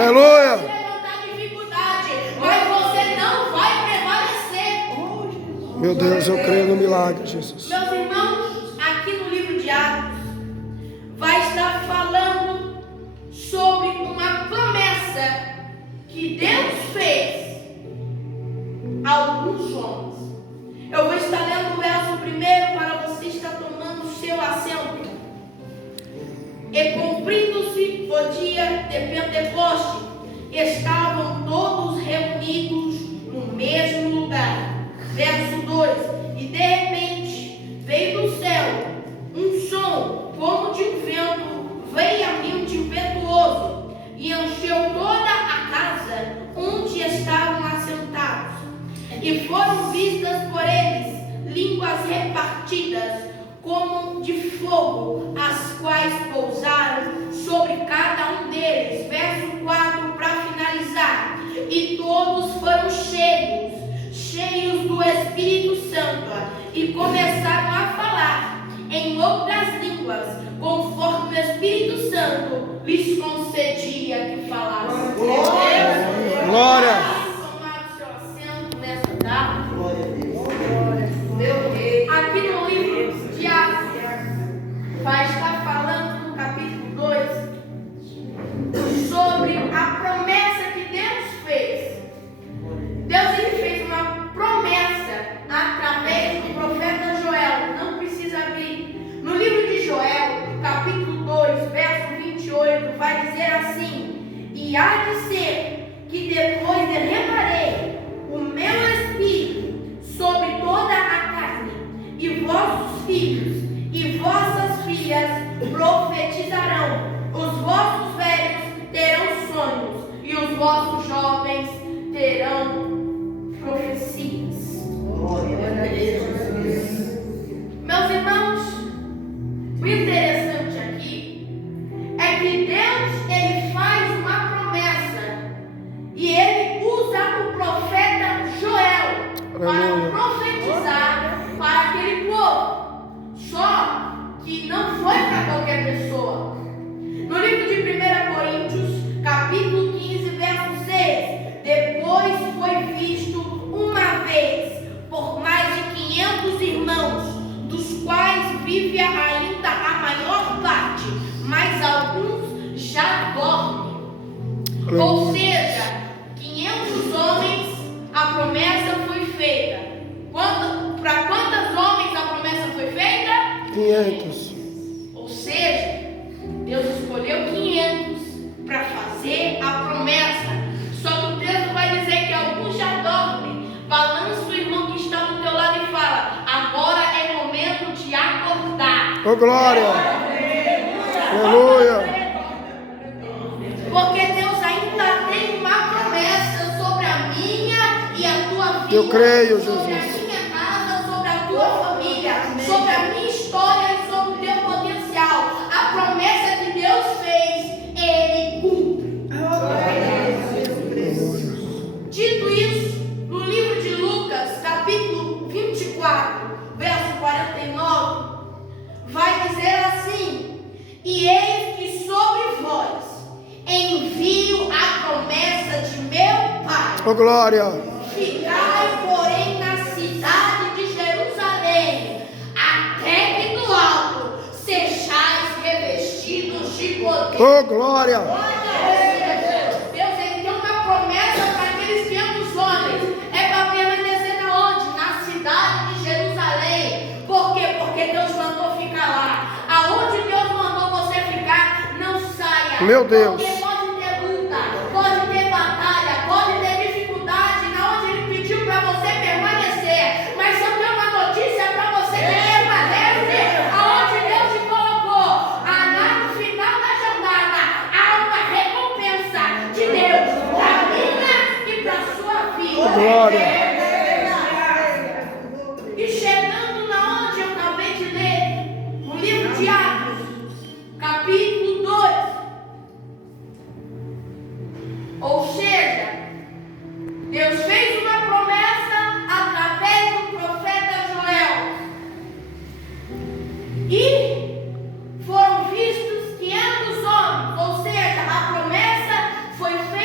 Aleluia. Pode levantar dificuldade, mas você não vai prevalecer. Meu Deus, eu creio no milagre, Jesus. Meus irmãos, aqui no livro de Atos, vai estar falando sobre uma promessa que Deus fez a alguns homens. Eu vou estar lendo o verso primeiro para você estar tomando o seu assento. E cumprindo-se o dia de Pentecoste, estavam todos reunidos no mesmo lugar. Verso 2: E de repente veio do céu um som como de um vento veemente impetuoso, e encheu toda a casa onde estavam assentados. E foram vistas por eles línguas repartidas como de fogo, as quais pousaram sobre cada um deles. Verso 4 para finalizar. E todos foram cheios do Espírito Santo, e começaram a falar em outras línguas, conforme o Espírito Santo lhes concedia que falassem. Glória. Tomar o seu assento nessa tarde. Aqui no livro de Atos, vai estar falando no capítulo 2 sobre a promessa que Deus fez. Deus ele fez uma promessa através do profeta Joel. Não precisa abrir. No livro de Joel, capítulo 2, verso 28, vai dizer assim: E há de ser que depois derramarei o meu espírito sobre toda a carne, e vossos filhos e vossas filhas profetizarão, os vossos velhos terão sonhos, e os vossos jovens terão profecias. Meus irmãos, o interessante aqui é que Deus ele faz uma promessa e ele usa o profeta Joel para profetizar para aquele povo. Só que não foi para qualquer pessoa. No livro de 1 Coríntios, capítulo 15, verso 6, depois foi visto uma vez por mais de 500 irmãos, dos quais vive ainda a maior parte, mas alguns já dormem. Ou seja, 500 homens a promessa foi feita. Para quantos homens a promessa foi feita? 500. Ou seja, Deus escolheu 500 para fazer a promessa. Só que o texto vai dizer que alguns já dormem. Balança o irmão que está do teu lado e fala: agora é momento de acordar. Oh, glória. Aleluia. Porque Deus ainda tem uma promessa sobre a minha e a tua vida. Eu creio, sobre Jesus. a minha casa, sobre a tua família, sobre a minha história e sobre o teu potencial. A promessa que Deus fez, Ele cumpre. Dito isso, no livro de Lucas, capítulo 24, verso 49, vai dizer assim: E eis que sobre vós envio a promessa de meu Pai. Oh, glória. Ficai, porém, na cidade de Jerusalém, até que do alto sejais revestidos de poder. Oh, glória. Deus ele tem uma promessa para aqueles 500 homens. É para permanecer na onde? Na cidade de Jerusalém. Por quê? Porque Deus mandou ficar lá. Aonde Deus mandou você ficar, não saia. Meu Deus. Porque pode ter luta, pode ter batalha, pode ter dificuldade na onde Ele pediu para você permanecer. Mas eu tenho uma notícia para você que permanece aonde Deus te colocou. No final da jornada há uma recompensa de Deus para a minha e para a sua vida. Glória. E chegando na onde eu acabei de ler, no livro de Atos, capítulo 2. Ou seja, Deus fez uma promessa através do profeta Joel. E foram vistos 500 homens. Ou seja, a promessa foi feita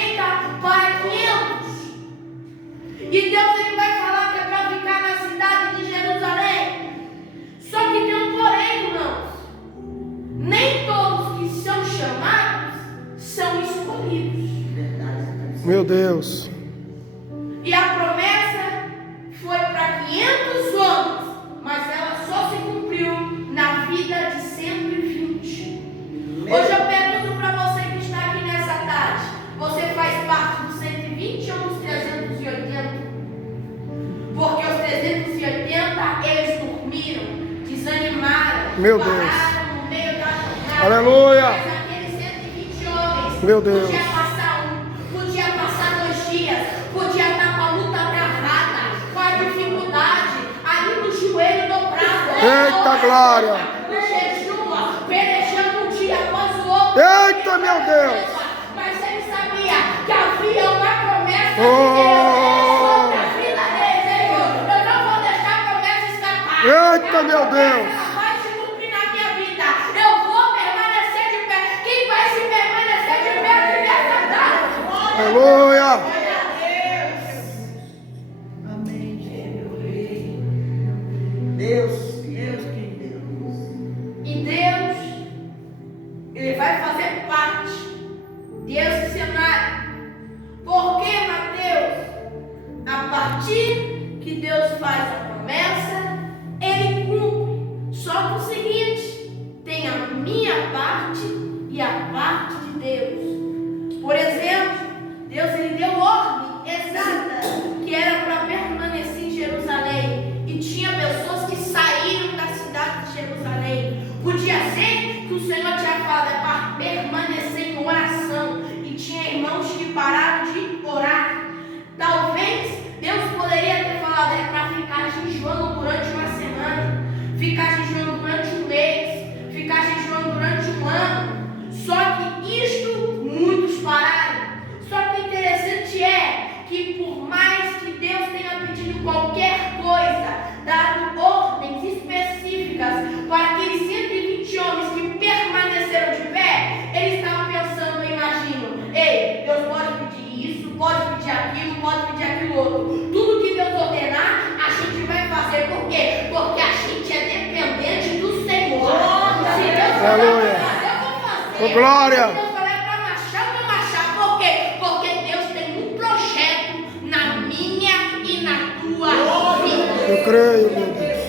chamados são escolhidos. Meu Deus. E a promessa foi para 500 homens, mas ela só se cumpriu na vida de 120. Hoje eu pergunto para você que está aqui nessa tarde: você faz parte dos 120 ou dos 380? Porque os 380 eles dormiram, desanimaram, Meu Deus. pararam no meio da jornada. Aleluia. Mas aqueles 120 homens, Meu Deus. podia passar podia passar 2 dias, podia estar com a luta travada, com a dificuldade, ali no joelho dobrado. Eita glória. No jejum, pelejando um dia após o outro. Eita, meu Deus. Mas ele sabia que havia uma promessa Oh. sobre a vida dele. Senhor, eu não vou deixar a promessa escapar. Eita, meu Deus. Ela vai se cumprir na minha vida. Eu vou permanecer de pé. Quem vai se permanecer de pé aqui nessa tarde? Aleluia. Deus, quem Deus. E Deus, Ele vai fazer parte desse cenário. Porque, Mateus, a partir que Deus faz a promessa, Ele cumpre. Só que o seguinte, tem a minha parte e a parte de Deus. Por exemplo, Deus ele deu ordem exata que era para permanecer em Jerusalém. E tinha pessoas que saíram da cidade de Jerusalém. Podia ser que o Senhor tinha falado é para permanecer em oração. E tinha irmãos que pararam de orar. Talvez Deus poderia ter falado é para ficar jejuando durante uma semana, ficar jejuando durante um mês, ficar jejuando durante um ano. Só que isto muitos pararam. Só que o interessante é que por mais que Deus tenha pedido qualquer coisa, dado ordens específicas para aqueles 120 homens que permaneceram de pé, eles estavam pensando, eu imagino, ei, Deus pode pedir isso, pode pedir aquilo outro. Tudo que Deus ordenar, a gente vai fazer. Por quê? Porque a gente é dependente do Senhor. Se Deus falar Aleluia. para fazer, eu vou fazer. Oh, glória. Se Deus falar para marchar, eu vou marchar. Por quê? Porque Deus tem um projeto na minha e na tua vida. Eu creio, meu Deus.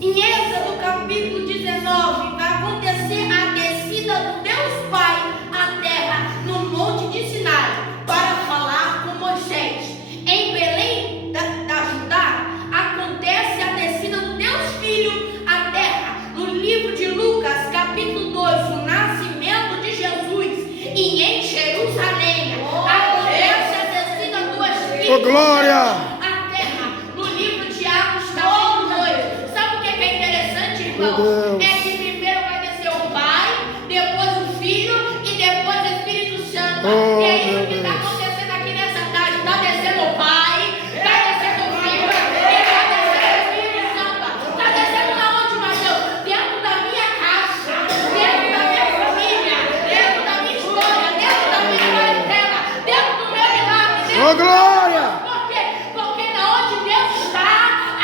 Em Êxodo capítulo 19, vai acontecer a descida do Deus Pai à terra no monte de Sinai para falar com Moisés. Em Belém da Judá acontece a descida do Deus Filho à terra. No livro de Lucas capítulo 2, o nascimento de Jesus. E em Jerusalém acontece a descida do Espírito Oh, glória. à terra. No livro de Atos capítulo 2. Sabe o que é interessante, irmão? Meu Deus. É que primeiro vai descer o Pai, depois o Filho e depois o Espírito Santo. Oh, E é isso meu que está Deus. acontecendo aqui nessa tarde. Está descendo o Pai, está descendo o Filho e está descendo o Espírito Santo. Está descendo na onde, Mateus? Dentro da minha casa, dentro da minha família, dentro da minha história, dentro da minha parentela, dentro do meu milagre. Oh, glória. Por quê? Porque na onde Deus está,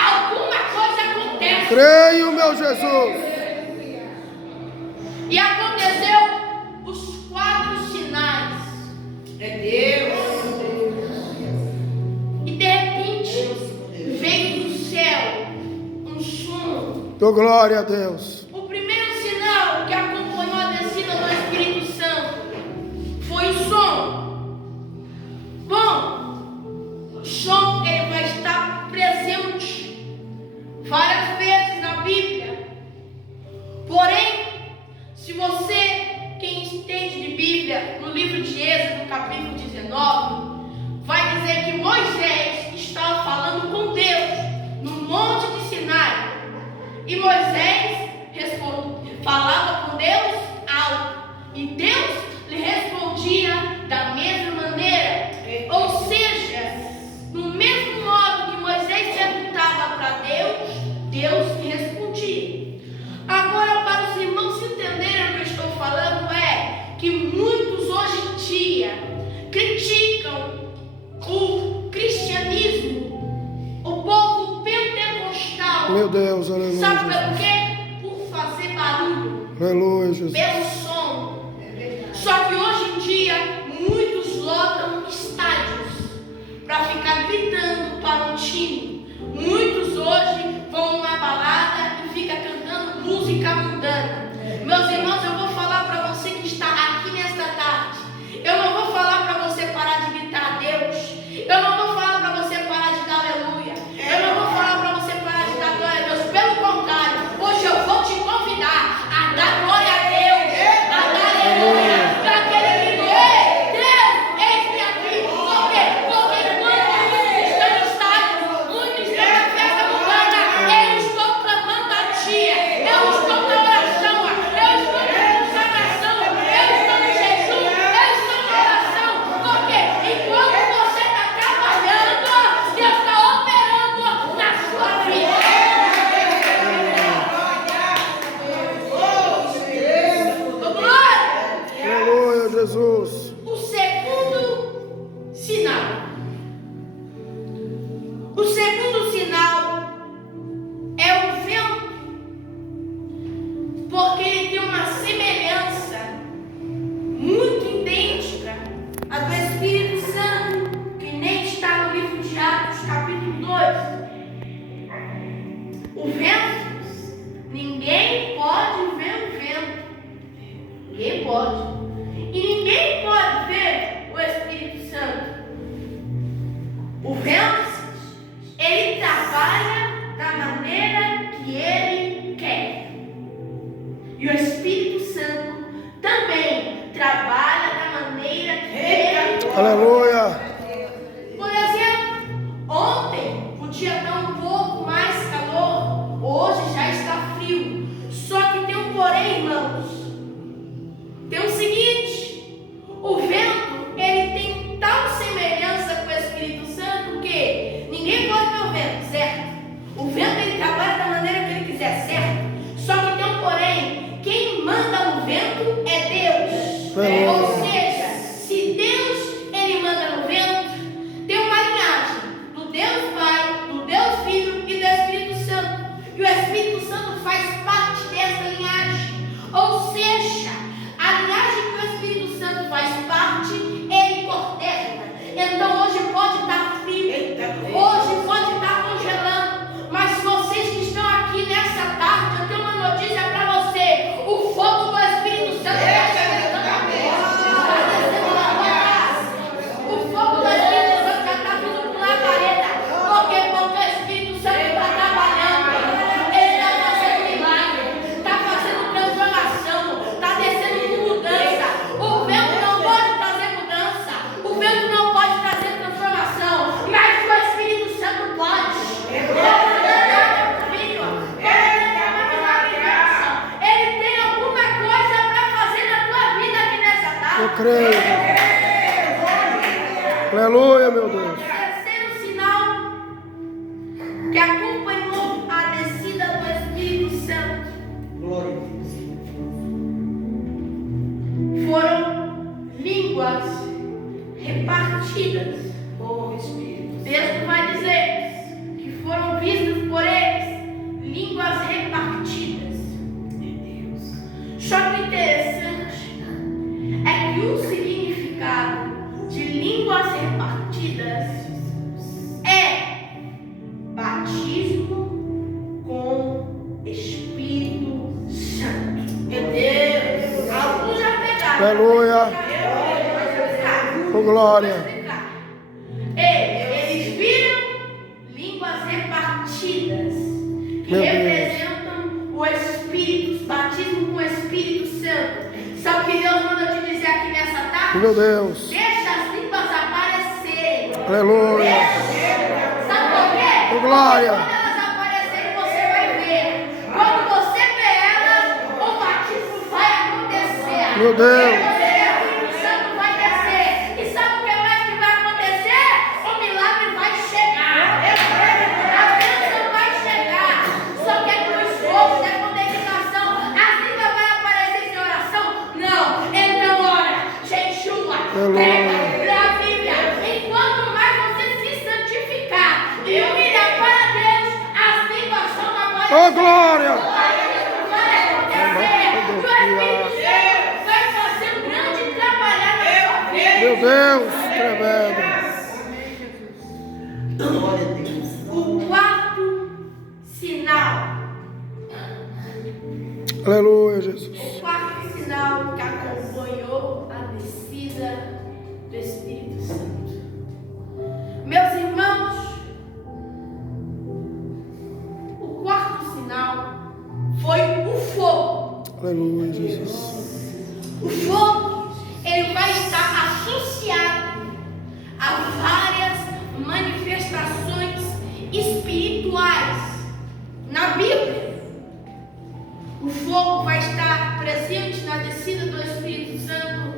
alguma coisa acontece. Creio, meu Jesus. E aconteceu os 4 sinais. É Deus. E de repente veio do céu um som. Dou glória a Deus. O primeiro sinal que acompanhou a descida do Espírito Santo foi o som. Bom, o som ele vai estar presente várias vezes na Bíblia. Porém, se você, quem entende de Bíblia, no livro de Êxodo, capítulo 19, vai dizer que Moisés estava falando com Deus no monte de Sinai. E Moisés falava com Deus alto. E Deus lhe respondia da mesma maneira. Ou seja, no mesmo modo que Moisés perguntava para Deus, Deus lhe respondia. Agora, para os irmãos entenderem o que eu estou falando, é que muitos hoje em dia criticam o cristianismo, o povo pentecostal. Meu Deus, aleluia. Sabe Jesus. pelo quê? Por fazer barulho, Aleluia, Jesus. pelo som. Só que hoje em dia, muitos lotam estádios para ficar gritando para um time. Muitos hoje vão numa balada e ficam cantando música mundana. Meus irmãos, eu vou falar para você que está aqui nesta tarde. Eu não vou falar para você parar de gritar a Deus. Eu não vou falar para você parar de dar aleluia. Eu não vou falar para você parar de dar glória a Deus. Pelo contrário, hoje eu vou te convidar a dar glória a Deus, a dar aleluia para aquele que Deus, eis-me aqui. Por quê? Porque quando muitos estão no estádio, muitos estão na festa mundana, eu estou clamando a Ti. Eu estou na oração, eu estou na consagração, eu estou no jejum, eu estou na oração. Porque enquanto você está trabalhando, Deus está operando na sua vida. Glória! Aleluia, Jesus. O segundo sinal. O segundo sinal é o vento, porque ele tem uma semelhança muito idêntica à do Espírito Santo, que nem está no livro de Atos, capítulo 2. O vento, ninguém pode ver o vento. Ninguém pode. E ninguém pode ver o Espírito Santo. O vento, ele trabalha da maneira que ele quer. E o Espírito Santo também trabalha da maneira que ele quer. Aleluia. Por exemplo, ontem podia estar um pouco mais calor, hoje já está frio. Só que tem um porém, irmãos. Tem o seguinte: o vento, ele tem tal semelhança com o Espírito Santo que ninguém pode ver o vento, certo? O vento, ele trabalha da maneira que ele quiser, certo? Só que tem um porém: quem manda no vento é Deus. Ou seja, se Deus, ele manda no vento, tem uma linhagem do Deus Pai, do Deus Filho e do Espírito Santo. E o Espírito Santo faz parte dessa linhagem. Ou seja, a linhagem que o Espírito Santo faz parte, ele coordena. Então hoje pode estar frio, hoje pode estar congelando, mas vocês que estão aqui nessa tarde, eu tenho uma notícia para você: o fogo do Espírito Santo está descendo na tua casa. O fogo do Espírito Santo já está vindo por labareda. Por quê? Porque o Espírito Santo está trabalhando, ele está fazendo milagre, está fazendo transformação, está descendo com mudança. O vento não pode trazer mudança, o vento não pode trazer transformação, mas o Espírito Santo pode. Ele tem alguma coisa para fazer na tua vida aqui nessa tarde. Eu creio. Aleluia, meu Deus. Terceiro sinal que acompanhou a descida do Espírito Santo Glória a Deus. foram línguas repartidas. Oh, Espírito. O texto vai dizer que foram vistas por eles línguas repartidas. Meu Deus. Só que o interessante é que o significado de línguas repartidas é batismo com Espírito Santo. Meu Deus! Alguns já pegaram. Aleluia. Vou Oh, glória. explicar. Eles viram línguas repartidas que Meu Deus. representam o Espírito, batismo com o Espírito Santo. Sabe o que Deus manda te dizer aqui nessa tarde? Meu Deus. Deixa as línguas aparecerem. Aleluia. Sabe por quê? Oh, glória. Porque quando elas aparecerem, você vai ver. Quando você vê elas, o batismo vai acontecer. Meu Deus. O Espírito Santo vai descer. E sabe o que mais que vai acontecer? O milagre vai chegar. A bênção vai chegar. Só que é com esforço, é com dedicação. As línguas vão aparecer sem oração? Não. Então ora, jejua, prega, lê a Bíblia. Enquanto mais você se santificar e humilhar para Deus, as línguas vão aparecer. Oh, glória. Vai acontecer. O Espírito Santo vai fazer um grande Meu Deus, tremendo. Glória a Deus. O quarto sinal. Aleluia, Jesus. O quarto sinal que acompanhou a descida do Espírito Santo. Meus irmãos, o quarto sinal foi o fogo. Aleluia, Jesus. O fogo, ele vai estar associado a várias manifestações espirituais na Bíblia. O fogo vai estar presente na descida do Espírito Santo,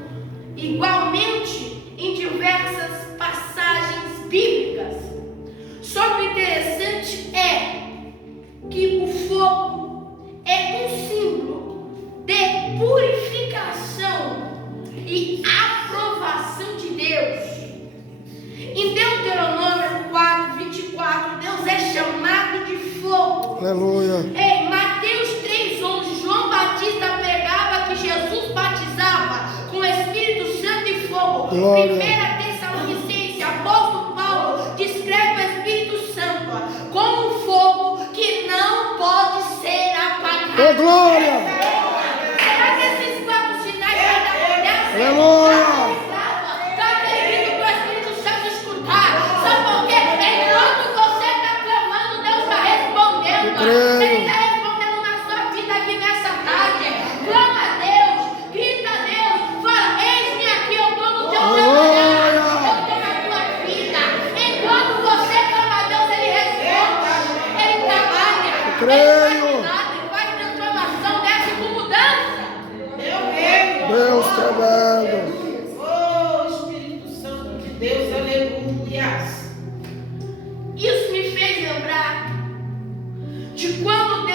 igualmente em diversas passagens bíblicas. Só que o interessante é que o fogo é um símbolo de purificação e aprovação de Deus. Em Deuteronômio 4:24, Deus é chamado de fogo. Aleluia. Em Mateus 3:11, João Batista pregava que Jesus batizava com o Espírito Santo e fogo. Glória. 1 Tessalonicenses, apóstolo Paulo descreve o Espírito Santo como um fogo que não pode ser apagado. Oh, glória. Será que esses quatro sinais ainda acontecem? Aleluia. Está querendo que o Espírito Santo escutar. Sabe por quê? Enquanto você está clamando, Deus está respondendo. Eu creio. Ele está respondendo na sua vida aqui nessa tarde. Clama a Deus, grita a Deus, fala: eis-me aqui, eu estou no teu trabalhar, eu estou na tua vida. Enquanto você clama a Deus, Ele responde, Ele trabalha, Ele creio. faz milagre, Ele faz transformação, desce com mudança. Deus tremendo. Oh, Espírito Santo de Deus, aleluia. Isso me fez lembrar de quando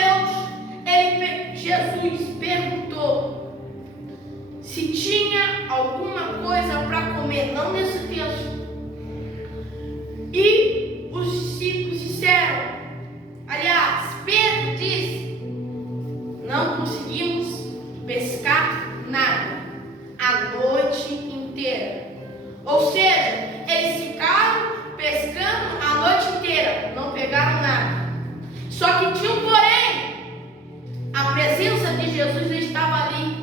Jesus perguntou se tinha alguma coisa para comer, não nesse texto. E os discípulos disseram, aliás, Pedro disse: não conseguimos pescar nada a noite inteira. Ou seja, eles ficaram pescando a noite inteira, não pegaram nada. Só que tinha um porém. A presença de Jesus já estava ali.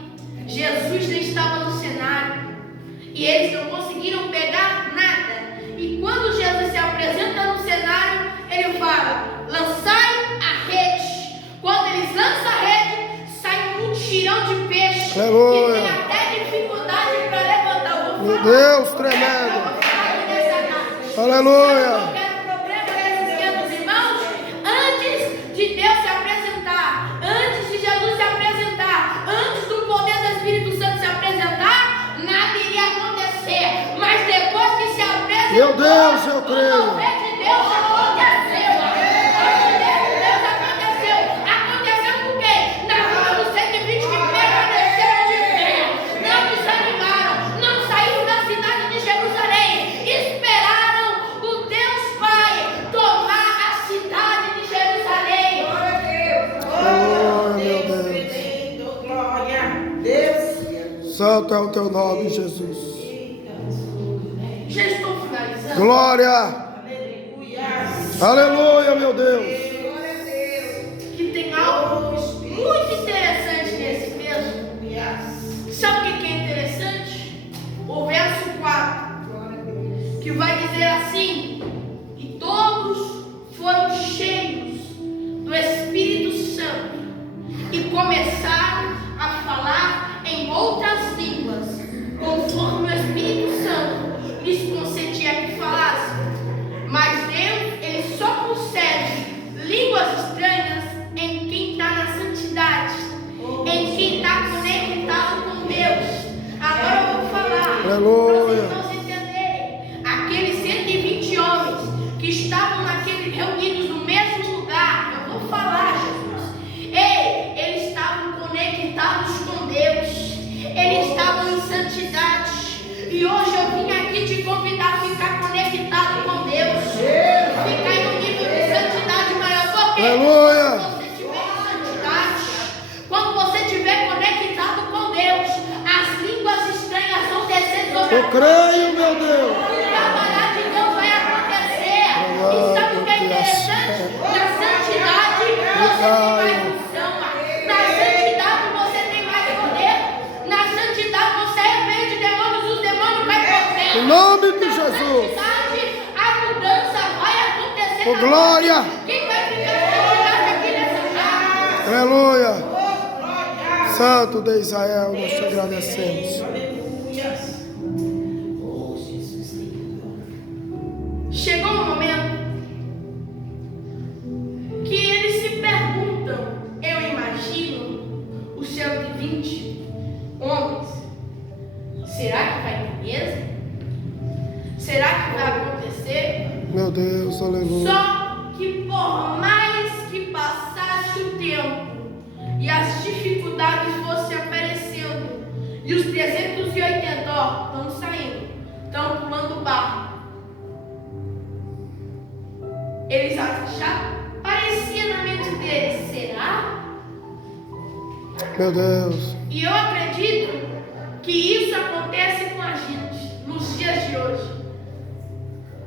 Jesus já estava no cenário. E eles não conseguiram pegar nada. E quando Jesus se apresenta no cenário, ele fala: lançai a rede. Quando eles lançam a rede, sai um mutirão de peixe. Aleluia. E tem até dificuldade para levantar. Eu vou Meu falar. Deus tremendo. Eu vou falar aqui nessa tarde. Aleluia. Sabe qual que era o problema desses meus irmãos? Antes de Deus se apresentar, antes de Jesus se apresentar, antes do poder do Espírito Santo se apresentar, nada iria acontecer. Mas depois que se apresentou, Meu Deus, eu creio. o poder de Deus aconteceu. O poder de Deus aconteceu. Aconteceu com quem? Na vida dos 120 que permaneceram de pé. Não desanimaram, não saíram da cidade de Jerusalém. Esperaram o Deus Pai tomar a cidade de Jerusalém. Glória a Deus. Oh, meu Deus. Tremendo. Glória a Deus. Santo é o teu nome, Jesus. Já estou finalizando. Glória. Aleluia. Aleluia, meu Deus. Glória a Deus. Que tem algo muito interessante nesse texto. Sabe o que é interessante? O verso 4, que vai dizer assim: e todos foram cheios do Espírito Santo e começaram a falar em outras línguas, conforme o Espírito Santo lhes concedia que falassem. Mas Deus, Ele só concede línguas estranhas em quem está na santidade, em quem está conectado com Deus. Agora eu vou falar, para Aleluia. os irmãos entenderem. Aqueles 120 homens que estavam reunidos no mesmo lugar, eu vou falar, Jesus. Eles estavam conectados com Deus, eles estavam em santidade. E hoje eu vim aqui te convidar a ficar conectado com Deus, ficar em um nível de santidade maior. Porque Aleluia. quando você estiver em santidade, quando você estiver conectado com Deus, as línguas estranhas vão descer sobre a Eu creio, meu Deus. O trabalhar de Deus vai acontecer. E sabe o que é interessante? Na santidade você tem mais unção. Na santidade você tem mais poder. Na santidade você repreende demônios, os demônios caem por terra. Em nome de Jesus. Na santidade a mudança vai acontecer. Oh, glória. Quem vai ficar santidade aqui nessa casa? Aleluia. Santo de Israel, nós te agradecemos. Chegou um momento que eles se perguntam, eu imagino, os 120 homens, será que vai ter mesa? Será que vai acontecer? Meu Deus, aleluia. Só que por mais que passasse o tempo e as dificuldades fossem aparecendo, e os 380, ó, estão saindo, estão pulando o barco. Eles acharam, parecia na mente deles, será? Meu Deus. E eu acredito que isso acontece com a gente nos dias de hoje.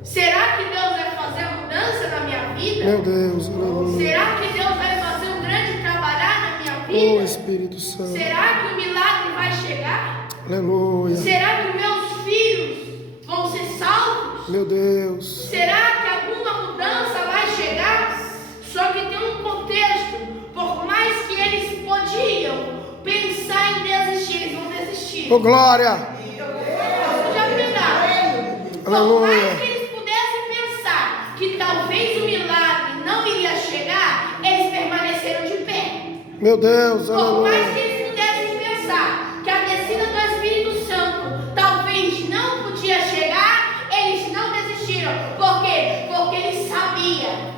Será que Deus vai fazer a mudança na minha vida? Meu Deus, aleluia. Será que Deus vai fazer um grande trabalhar na minha Oh, vida? Espírito Santo. Será que o milagre vai chegar? Aleluia. Será que meus filhos vão ser salvos? Meu Deus. Será que alguma mudança vai chegar? Só que tem um contexto. Por mais que eles podiam pensar em desistir, eles vão desistir. Oh, glória. Já pegaram? Por Aleluia. mais que eles pudessem pensar que talvez o milagre não iria chegar, eles permaneceram de pé. Meu Deus, Por mais aleluia. que eles pudessem pensar que a descida do Espírito Santo talvez não podia chegar, eles não desistiram. Por quê? Porque eles sabiam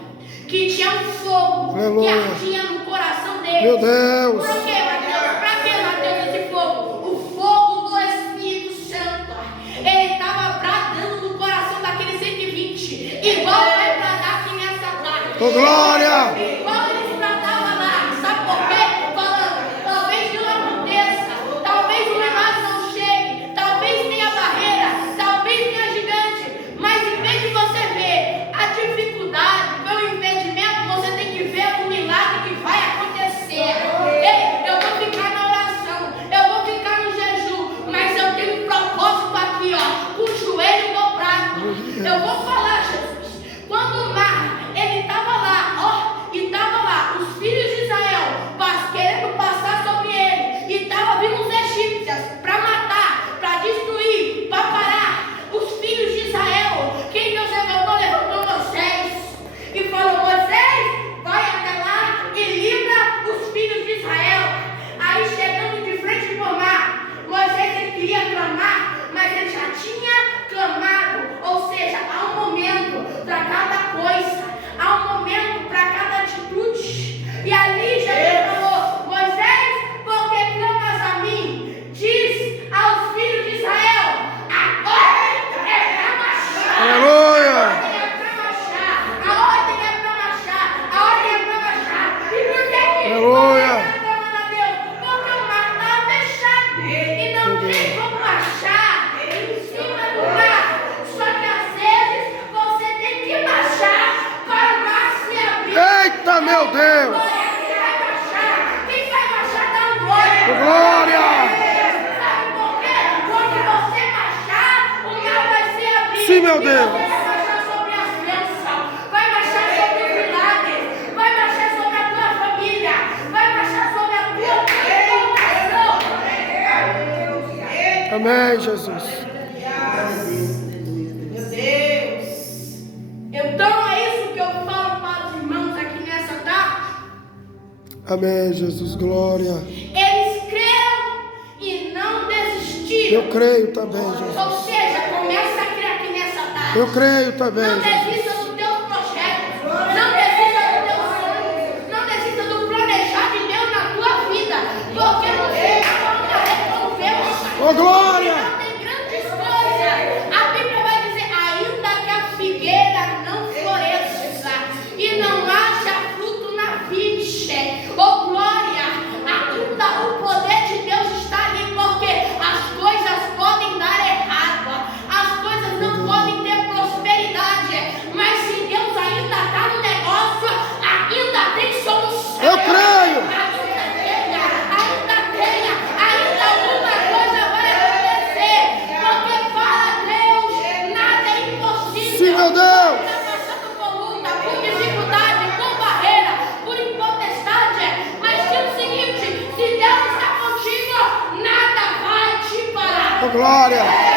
que tinha um fogo Aleluia. que ardia no coração deles. Meu Deus. Por quê, Mateus? Para que, Mateus, esse fogo? O fogo do Espírito Santo. Ele estava bradando no coração daqueles 120, igual vai bradar aqui nessa tarde. Oh, glória. Igual eles bradavam lá. Sabe por quê? Falando, talvez não aconteça, talvez o milagre não chegue, talvez tenha barreira, talvez tenha gigante, mas em vez de você ver a dificuldade, ver o impedimento, você tem que ver o milagre que vai acontecer. Ei, eu vou ficar na oração, eu vou ficar no jejum, mas eu tenho um propósito aqui, ó, com o joelho dobrado. Eu vou falar, Jesus, quando o mar, ele estava lá, ó, e estava lá, os filhos de Israel, querendo passar sobre ele, e estava vindo os egípcios para matar, para destruir, para parar os filhos de Israel. Quem Deus levantou? Levantou Moisés e falou: Moisés, vai até lá e livra os filhos de Israel. Aí, chegando de frente para o mar, Moisés, ele queria clamar, mas ele já tinha clamado. Ou seja, há um momento para cada coisa, há um momento para cada atitude. E ali Jesus falou: Moisés, por que clamas a mim? Diz aos filhos de Israel: a ordem é para marchar. Aleluia. A ordem é para marchar. A ordem é para marchar. A ordem é para marchar. E por que Aleluia. está clamando a Deus? Porque o mar está fechado e não tem como marchar em cima do mar. Só que às vezes você tem que marchar para o mar se abrir. Eita, meu Deus. Quem vai marchar? Quem vai marchar dá um glória. Oh, glória. Sabe por quê? Quando você marchar, o mar vai se abrir. Sim, meu E Deus. você vai marchar sobre as bênçãos, vai marchar sobre os milagres, vai marchar sobre a tua família, vai marchar sobre a tua transformação. Amém, Jesus. Meu Deus. Então é isso que eu falo para os irmãos aqui nessa tarde. Amém, Jesus. Glória. Eles creram e não desistiram. Eu creio também, Jesus. Ou seja, começa a crer aqui nessa tarde. Eu creio também, Não Jesus. desista do teu projeto. Não desista do teu sonho. Não desista do planejar de Deus na tua vida. Porque no final uma recompensa. Oh, glória. Não tem grandes coisas. A Bíblia vai dizer: ainda que a figueira não floresça e não haja fruto na vide. Oh, glória. Ainda o poder de Deus está ali, porque as coisas podem dar errado. Oh, glória.